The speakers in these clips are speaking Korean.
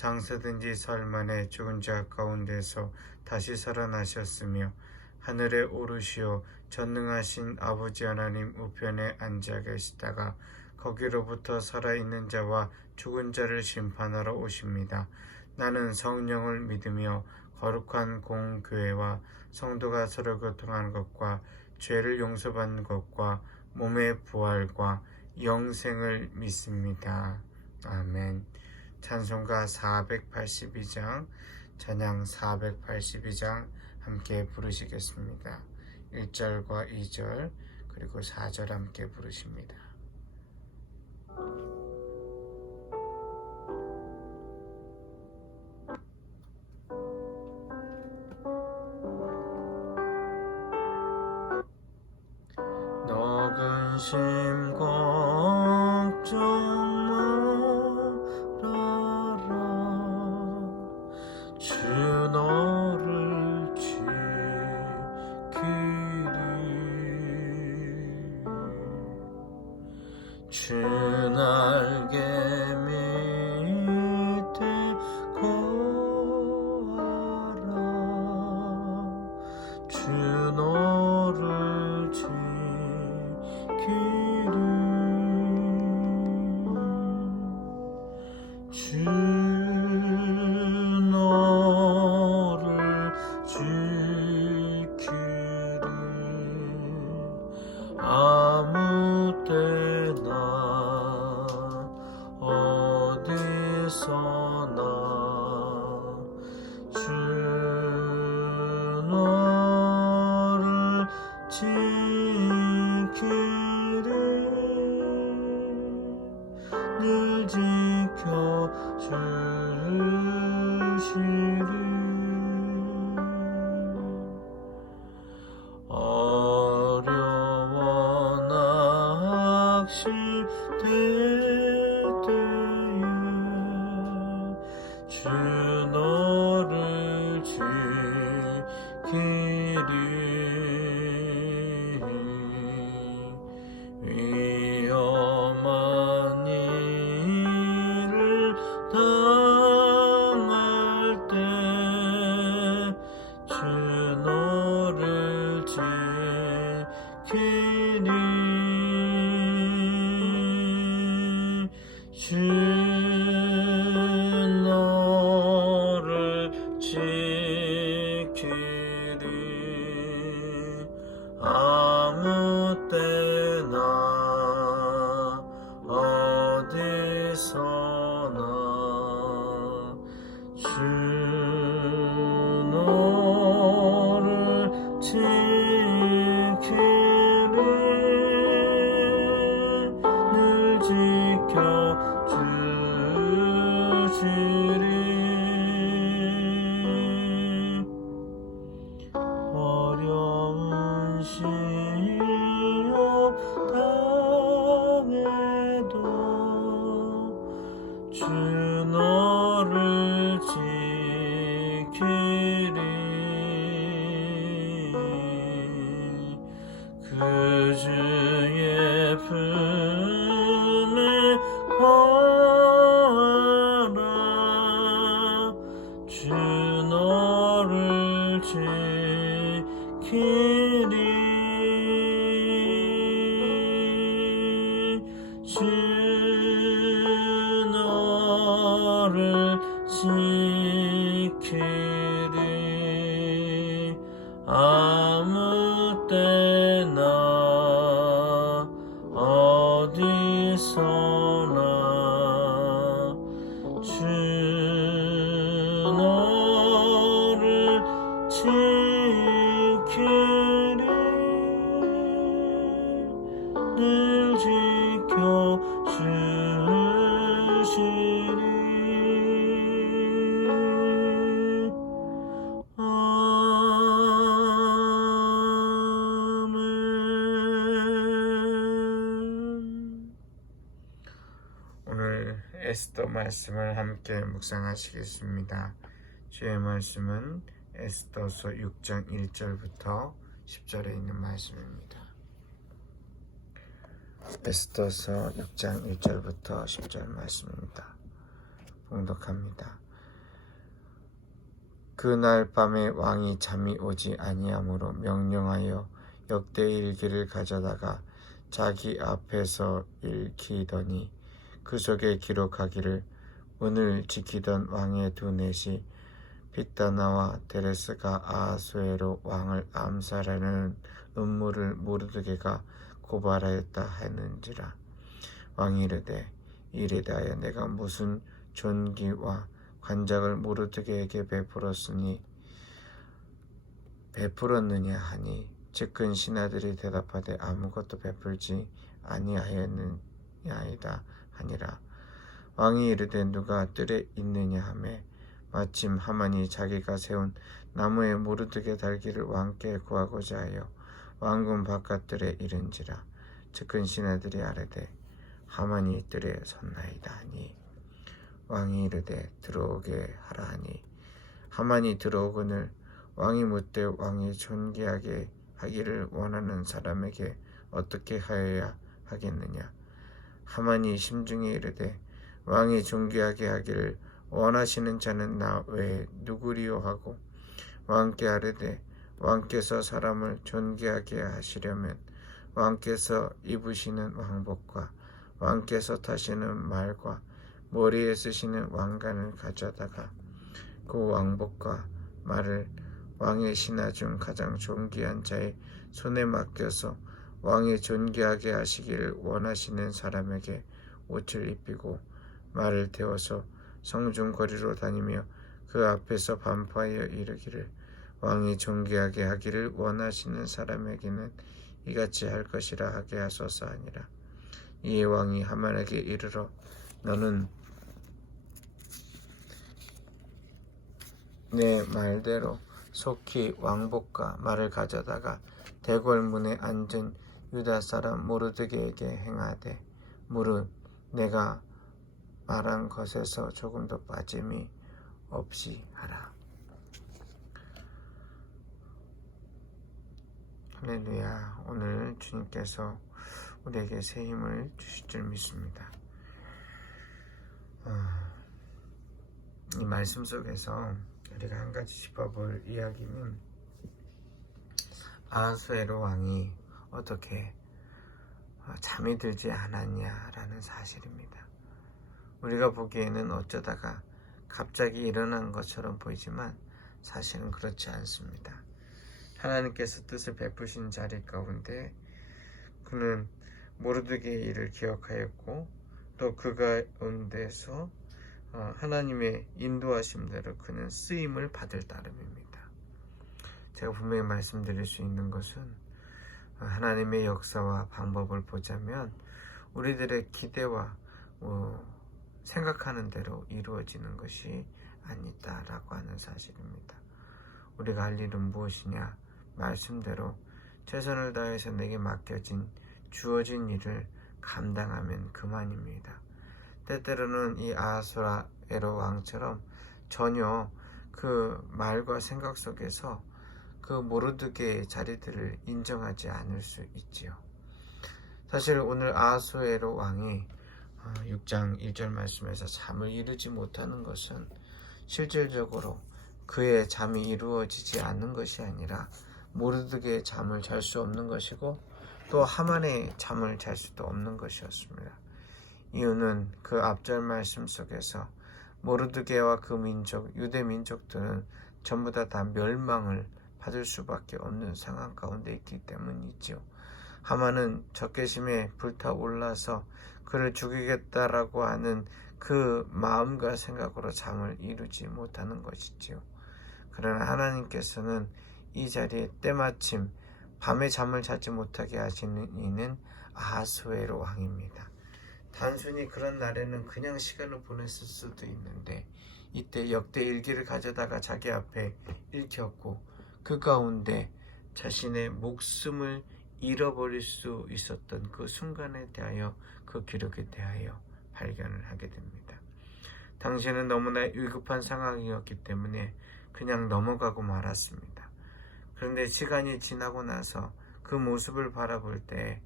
장사든지 설 만에 죽은 자 가운데서 다시 살아나셨으며 하늘에 오르시어 전능하신 아버지 하나님 우편에 앉아 계시다가 거기로부터 살아있는 자와 죽은 자를 심판하러 오십니다. 나는 성령을 믿으며 거룩한 공교회와 성도가 서로 교통하는 것과 죄를 용서받는 것과 몸의 부활과 영생을 믿습니다. 아멘. 찬송가 482장, 찬양 482장 함께 부르시겠습니다. 1절과 2절, 그리고 4절 함께 부르십니다. 지 아무 때나 에스더 말씀을 함께 묵상하시겠습니다. 주의 말씀은 에스더서 6장 1절부터 10절에 있는 말씀입니다. 에스더서 6장 1절부터 10절 말씀입니다. 봉독합니다. 그날 밤에 왕이 잠이 오지 아니하므로 명령하여 역대 일기를 가져다가 자기 앞에서 읽히더니 그 속에 기록하기를 문을 지키던 왕의 두 넷이 빅다나와 데레스가 아하수에로 왕을 암살하는 음모를 모르드게가 고발하였다 하는지라 왕이 이르되 이에 대하여 내가 무슨 존귀와 관작을 모르드게에게 베풀었으니 베풀었느냐 하니 측근 신하들이 대답하되 아무것도 베풀지 아니하였느냐이다 하니라 왕이 이르되 누가 뜰에 있느냐 하매 마침 하만이 자기가 세운 나무에 모르드게 달기를 왕께 구하고자 하여 왕궁 바깥들에 이른지라 측근 신하들이 아뢰되 하만이 뜰에 섰나이다 하니 왕이 이르되 들어오게 하라 하니 하만이 들어오거늘 왕이 묻되 왕이 존귀하게 하기를 원하는 사람에게 어떻게 하여야 하겠느냐 하만이 심중에 이르되 왕이 존귀하게 하기를 원하시는 자는 나 외에 누구리요? 하고 왕께 아뢰되 왕께서 사람을 존귀하게 하시려면 왕께서 입으시는 왕복과 왕께서 타시는 말과 머리에 쓰시는 왕관을 가져다가 그 왕복과 말을 왕의 신하 중 가장 존귀한 자의 손에 맡겨서 왕이 존귀하게 하시기를 원하시는 사람에게 옷을 입히고 말을 태워서 성중 거리로 다니며 그 앞에서 반포하여 이르기를 왕이 존귀하게 하기를 원하시는 사람에게는 이같이 할 것이라 하게 하소서 하니라. 이에 왕이 하만에게 이르러 너는 내 말대로 속히 왕복과 말을 가져다가 대궐문에 앉은 유다 사람 모르드게에게 행하되 무릇 내가 말한 것에서 조금도 빠짐이 없이 하라. 할렐루야. 오늘 주님께서 우리에게 새 힘을 주실 줄 믿습니다. 어, 이 말씀 속에서 우리가 한 가지 짚어볼 이야기는 아하수에로 왕이 어떻게 어, 잠이 들지 않았냐라는 사실입니다. 우리가 보기에는 어쩌다가 갑자기 일어난 것처럼 보이지만 사실은 그렇지 않습니다. 하나님께서 뜻을 베푸신 자리 가운데 그는 모르드게의 일을 기억하였고 또 그 가운데서 어, 하나님의 인도하심대로 그는 쓰임을 받을 따름입니다. 제가 분명히 말씀드릴 수 있는 것은 어, 하나님의 역사와 방법을 보자면 우리들의 기대와 어, 생각하는 대로 이루어지는 것이 아니다라고 하는 사실입니다. 우리가 할 일은 무엇이냐? 말씀대로 최선을 다해서 내게 맡겨진 주어진 일을 감당하면 그만입니다. 때때로는 이 아하수라 에로 왕처럼 전혀 그 말과 생각 속에서 그 모르드게의 자리들을 인정하지 않을 수 있지요. 사실 오늘 아하수에로 왕이 6장 1절 말씀에서 잠을 이루지 못하는 것은 실질적으로 그의 잠이 이루어지지 않는 것이 아니라 모르드게의 잠을 잘 수 없는 것이고 또 하만의 잠을 잘 수도 없는 것이었습니다. 이유는 그 앞절 말씀 속에서 모르드게와 그 민족, 유대 민족들은 전부 다 다 멸망을 받을 수밖에 없는 상황 가운데 있기 때문이지요. 하만은 적개심에 불타올라서 그를 죽이겠다라고 하는 그 마음과 생각으로 잠을 이루지 못하는 것이지요. 그러나 하나님께서는 이 자리에 때마침 밤에 잠을 자지 못하게 하시는 이는 아하수에로 왕입니다. 단순히 그런 날에는 그냥 시간을 보냈을 수도 있는데 이때 역대 일기를 가져다가 자기 앞에 읽혔고 그 가운데 자신의 목숨을 잃어버릴 수 있었던 그 순간에 대하여 그 기록에 대하여 발견을 하게 됩니다. 당시에는 너무나 위급한 상황이었기 때문에 그냥 넘어가고 말았습니다. 그런데 시간이 지나고 나서 그 모습을 바라볼 때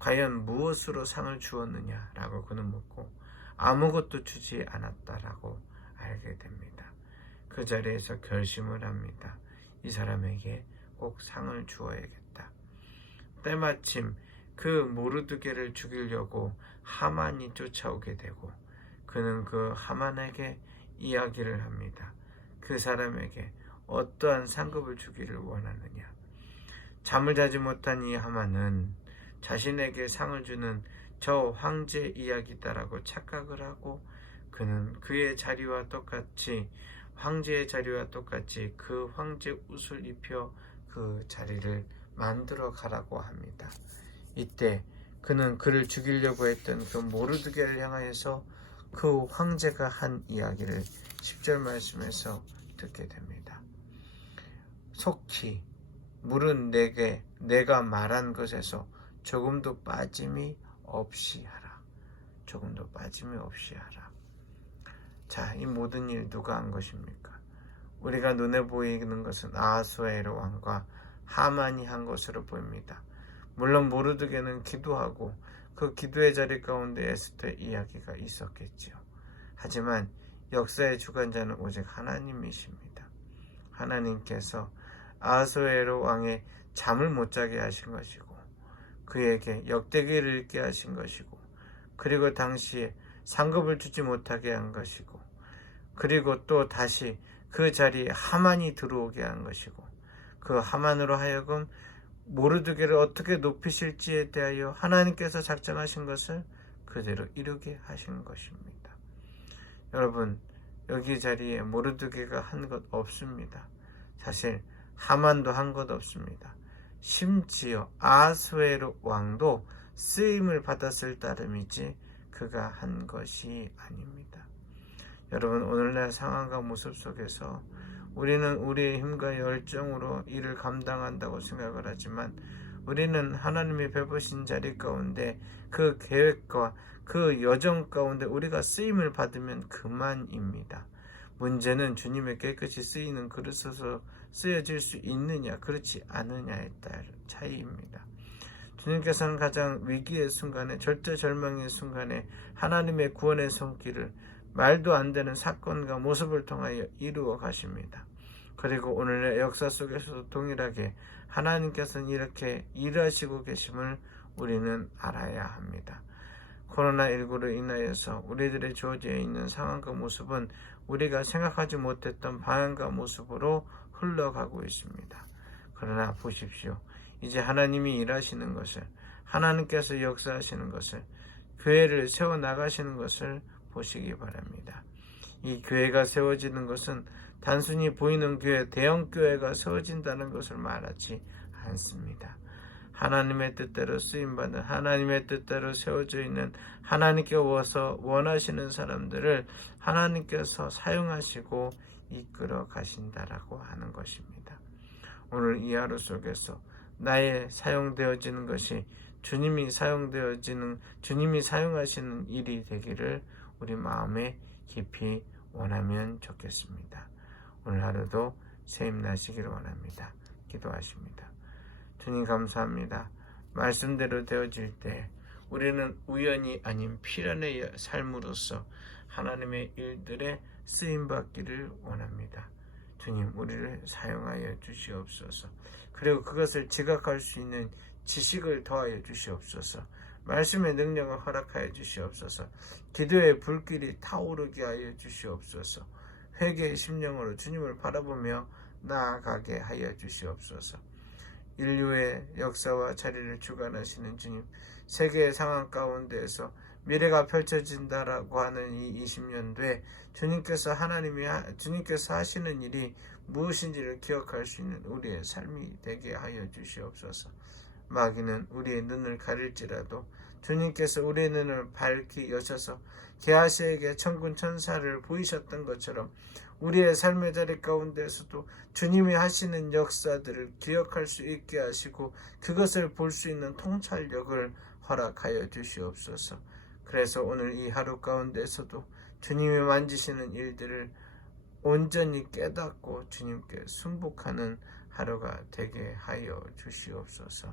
과연 무엇으로 상을 주었느냐라고 그는 묻고 아무것도 주지 않았다라고 알게 됩니다. 그 자리에서 결심을 합니다. 이 사람에게 꼭 상을 주어야겠다. 때마침 그 모르드게를 죽이려고 하만이 쫓아오게 되고 그는 그 하만에게 이야기를 합니다. 그 사람에게 어떠한 상급을 주기를 원하느냐. 잠을 자지 못한 이 하만은 자신에게 상을 주는 저 황제 이야기다라고 착각을 하고 그는 그의 자리와 똑같이 황제의 자리와 똑같이 그 황제 옷을 입혀 그 자리를 만들어 가라고 합니다. 이때 그는 그를 죽이려고 했던 그 모르드게를 향하여서 그 황제가 한 이야기를 10절 말씀에서 듣게 됩니다. 속히 물은 내게 내가 말한 것에서 조금도 빠짐이 없이 하라. 조금도 빠짐이 없이 하라. 자, 이 모든 일 누가 한 것입니까? 우리가 눈에 보이는 것은 아하수에로 왕과 하만이 한 것으로 보입니다. 물론 모르드게는 기도하고 그 기도의 자리 가운데 에스터의 이야기가 있었겠지요. 하지만 역사의 주관자는 오직 하나님이십니다. 하나님께서 아하수에로 왕의 잠을 못 자게 하신 것이고 그에게 역대기를 읽게 하신 것이고 그리고 당시에 상급을 주지 못하게 한 것이고 그리고 또 다시 그 자리에 하만이 들어오게 한 것이고 그 하만으로 하여금 모르드게를 어떻게 높이실지에 대하여 하나님께서 작정하신 것을 그대로 이루게 하신 것입니다. 여러분 여기 자리에 모르드게가 한 것 없습니다. 사실 하만도 한 것 없습니다. 심지어 아스웨로 왕도 쓰임을 받았을 따름이지 그가 한 것이 아닙니다. 여러분 오늘날 상황과 모습 속에서 우리는 우리의 힘과 열정으로 일을 감당한다고 생각을 하지만 우리는 하나님이 베푸신 자리 가운데 그 계획과 그 여정 가운데 우리가 쓰임을 받으면 그만입니다. 문제는 주님의 깨끗이 쓰이는 그릇에서 쓰여질 수 있느냐 그렇지 않느냐에 따른 차이입니다. 주님께서는 가장 위기의 순간에 절대 절망의 순간에 하나님의 구원의 손길을 말도 안 되는 사건과 모습을 통하여 이루어 가십니다. 그리고 오늘의 역사 속에서도 동일하게 하나님께서는 이렇게 일하시고 계심을 우리는 알아야 합니다. 코로나19로 인하여서 우리들의 주어져 있는 상황과 모습은 우리가 생각하지 못했던 방향과 모습으로 흘러가고 있습니다. 그러나 보십시오. 이제 하나님이 일하시는 것을, 하나님께서 역사하시는 것을, 교회를 세워 나가시는 것을 보시기 바랍니다. 이 교회가 세워지는 것은 단순히 보이는 교회, 대형 교회가 세워진다는 것을 말하지 않습니다. 하나님의 뜻대로 쓰임받는 하나님의 뜻대로 세워져 있는 하나님께 와서 원하시는 사람들을 하나님께서 사용하시고 이끌어 가신다라고 하는 것입니다. 오늘 이 하루 속에서 나의 사용되어지는 것이 주님이 사용되어지는 주님이 사용하시는 일이 되기를 우리 마음에 깊이 원하면 좋겠습니다. 오늘 하루도 세임 나시기를 원합니다. 기도하십니다. 주님 감사합니다. 말씀대로 되어질 때 우리는 우연이 아닌 필연의 삶으로서 하나님의 일들에 쓰임 받기를 원합니다. 주님, 우리를 사용하여 주시옵소서. 그리고 그것을 지각할 수 있는 지식을 더하여 주시옵소서. 말씀의 능력을 허락하여 주시옵소서. 기도의 불길이 타오르게 하여 주시옵소서. 회개의 심령으로 주님을 바라보며 나아가게 하여 주시옵소서. 인류의 역사와 자리를 주관하시는 주님, 세계의 상황 가운데에서 미래가 펼쳐진다라고 하는 이 20년도에 주님께서 하나님이 주님께서 하시는 일이 무엇인지를 기억할 수 있는 우리의 삶이 되게 하여 주시옵소서. 마귀는 우리의 눈을 가릴지라도 주님께서 우리의 눈을 밝히 여셔서 게하시에게 천군 천사를 보이셨던 것처럼 우리의 삶의 자리 가운데서도 주님이 하시는 역사들을 기억할 수 있게 하시고 그것을 볼 수 있는 통찰력을 허락하여 주시옵소서. 그래서 오늘 이 하루 가운데서도 주님이 만지시는 일들을 온전히 깨닫고 주님께 순복하는 하루가 되게 하여 주시옵소서.